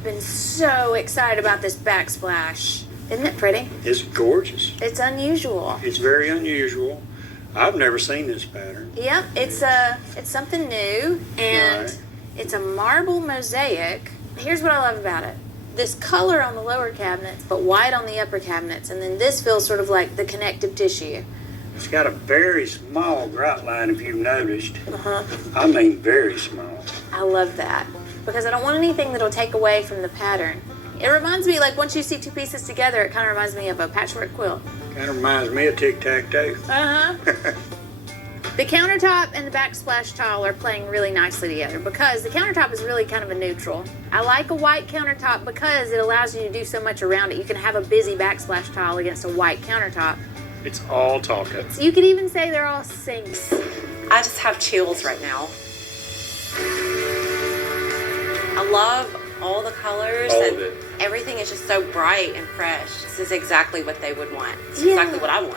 I've been so excited about this backsplash. Isn't it pretty? It's gorgeous. It's unusual. It's very unusual. I've never seen this pattern. Yep, it's something new, and Right. it's a marble mosaic. Here's what I love about it. This color on the lower cabinets, but white on the upper cabinets, and then this feels sort of like the connective tissue. It's got a very small grout line, if you've noticed. Uh-huh. I mean, very small. I love that because I don't want anything that'll take away from the pattern. It reminds me, like, once you see two pieces together, it kind of reminds me of a patchwork quilt. Kind of reminds me of tic-tac-toe. Uh-huh. The countertop and the backsplash tile are playing really nicely together because the countertop is really kind of a neutral. I like a white countertop because it allows you to do so much around it. You can have a busy backsplash tile against a white countertop. It's all talking. So you could even say they're all sinks. I just have chills right now. I love all the colors All and of it. everything is just so bright and fresh. This is exactly what they would want. It's Yeah. exactly what I want.